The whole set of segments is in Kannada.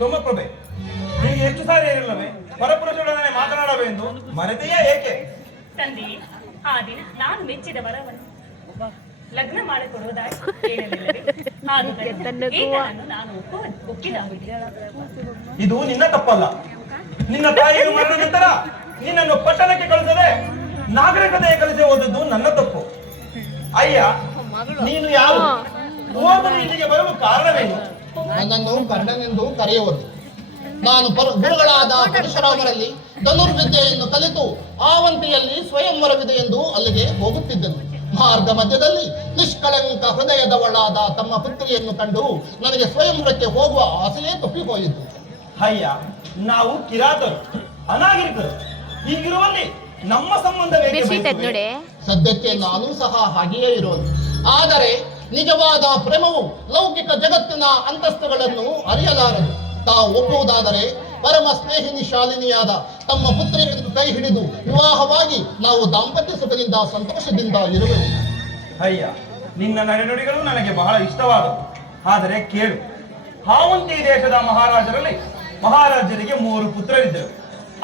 ಸೋಮಪ್ರಭೆ, ನಿನಗೆ ಎಷ್ಟು ಸಾರಿ ಹೇಳಿಲ್ಲವೇ ಪರಪುರುಷರೊಡನೆ ಮಾತನಾಡಬೇಕೆಂದು? ಮರೆತೆಯೇ ಏಕೆ? ತಂದೆ, ಆ ದಿನ ನಾನು ಮೆಚ್ಚಿದ ವರವನ್ನು ಲಗ್ನ ಮಾಡಿಕೊಡುವುದಾಗಿ ಹೇಳಲಿಲ್ಲವೇ? ಆದುದರಿಂದ ಈತನನ್ನು ನಾನು ಒಪ್ಪಿದಾಗಿದೆ. ಇದು ನಿನ್ನ ತಪ್ಪಲ್ಲ. ನಿನ್ನ ತಾಯಿಯ ಮರಣ ನಂತರ ನಿನ್ನನ್ನು ಪಟ್ಟಣಕ್ಕೆ ಕಳಿಸದೆ ನಾಗರಿಕತೆ ಕಲಿಸಿ ಹೋದದ್ದು ನನ್ನ ತಪ್ಪು. ಅಯ್ಯ, ನೀನು ಯಾರು? ಓದಲು ಇಲ್ಲಿಗೆ ಬರಲು ಕಾರಣವೇನು? ನನ್ನನ್ನು ಕರ್ಣನೆಂದು ಕರೆಯುವುದು. ನಾನು ಗುರುಗಳಾದ ಪರಶುರಾಮರಲ್ಲಿ ಧನುರ್ವಿದ್ಯೆಯನ್ನು ಕಲಿತು ಆವಂತಿಯಲ್ಲಿ ಸ್ವಯಂವರವಿದೆ ಎಂದು ಅಲ್ಲಿಗೆ ಹೋಗುತ್ತಿದ್ದನು. ಮಾರ್ಗ ಮಧ್ಯದಲ್ಲಿ ನಿಷ್ಕಳಂಕ ಹೃದಯದವಳಾದ ತಮ್ಮ ಪುತ್ರಿಯನ್ನು ಕಂಡು ನನಗೆ ಸ್ವಯಂವರಕ್ಕೆ ಹೋಗುವ ಆಸೆಯೇ ತಪ್ಪಿಹೋಯಿತು. ಅಯ್ಯ, ನಾವು ಕಿರಾತರು, ಅನಾಗರಿಕರು. ಹೀಗಿರುವಲ್ಲಿ ನಮ್ಮ ಸಂಬಂಧವೇ? ಸದ್ಯಕ್ಕೆ ನಾನು ಸಹ ಹಾಗೆಯೇ ಇರೋದು. ಆದರೆ ನಿಜವಾದ ಪ್ರೇಮವು ಲೌಕಿಕ ಜಗತ್ತಿನ ಅಂತಸ್ತುಗಳನ್ನು ಅರಿಯಲಾರದು. ತಾವು ಒಪ್ಪುವುದಾದರೆ ಪರಮ ಸ್ನೇಹಿನಿ ಶಾಲಿನಿಯಾದ ತಮ್ಮ ಪುತ್ರಿಯನ್ನು ಕೈ ಹಿಡಿದು ವಿವಾಹವಾಗಿ ನಾವು ದಾಂಪತ್ಯ ಸುಖದಿಂದ ಸಂತೋಷದಿಂದ ಇರುವೆವು. ಅಯ್ಯ, ನಿನ್ನ ನಡೆನುಡಿಗಳು ನನಗೆ ಬಹಳ ಇಷ್ಟವಾದವು. ಆದರೆ ಕೇಳು, ಹಾವಂತಿ ದೇಶದ ಮಹಾರಾಜರಿಗೆ 3 ಪುತ್ರರಿದ್ದರು.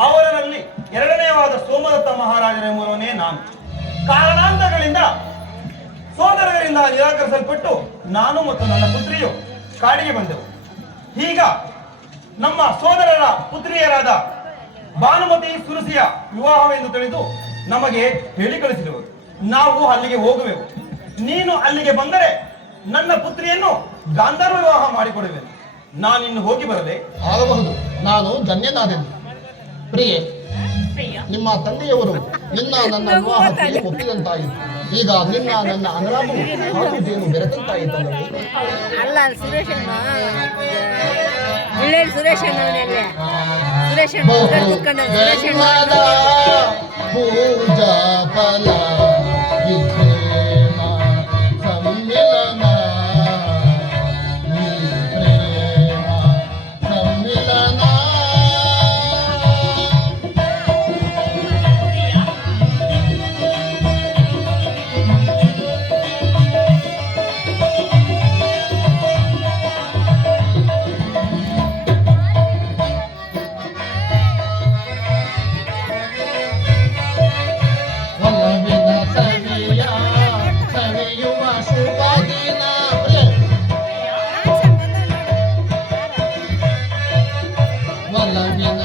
ಅವರಲ್ಲಿ ಎರಡನೆಯವಾದ ಸೋಮದತ್ತ ಮಹಾರಾಜರೆಂಬುವನೇ ನಾನು. ಕಾರಣಾಂತರಗಳಿಂದ ಸೋದರರಿಂದ ನಿರಾಕರಿಸಲ್ಪಟ್ಟು ನಾನು ಮತ್ತು ನನ್ನ ಪುತ್ರಿಯು ಕಾಡಿಗೆ ಬಂದೆವು. ಈಗ ನಮ್ಮ ಸೋದರರ ಪುತ್ರಿಯರಾದ ಭಾನುಮತಿ ಸುರಸಿಯ ವಿವಾಹವೆಂದು ತಿಳಿದು ನಮಗೆ ಹೇಳಿ ಕಳಿಸಿರುವುದು. ನಾವು ಅಲ್ಲಿಗೆ ಹೋಗುವೆವು. ನೀನು ಅಲ್ಲಿಗೆ ಬಂದರೆ ನನ್ನ ಪುತ್ರಿಯನ್ನು ಗಾಂಧರ್ವ ವಿವಾಹ ಮಾಡಿಕೊಡುವೆನು. ನಾನಿನ್ನು ಹೋಗಿ ಬರಲೇ? ಆಗಬಹುದು, ನಾನು ಧನ್ಯನಾದೆನು. ಪ್ರಿಯೆ, ನಿಮ್ಮ ತಂದೆಯವರು ನಿನ್ನ ನನ್ನ ವಿವಾಹಕ್ಕೆ ಒಪ್ಪಿದಂತಾಯಿತು. ಈಗ ನಿನ್ನ ನನ್ನ ಅನುರಾಗವು ಹಾಕುವುದೇನು ಬೆರೆತಂತಾಯಿತಲ್ಲವೇ? ಅಲ್ಲ, ಸುರೇಶಣ್ಣ ಒಳ್ಳೆ ಸುರೇಶಣ್ಣ ಪೂಜಾ ಫಲ ಸಮ್ಮಿಲನ ಸಮ್ಮಿಲನ. Love you.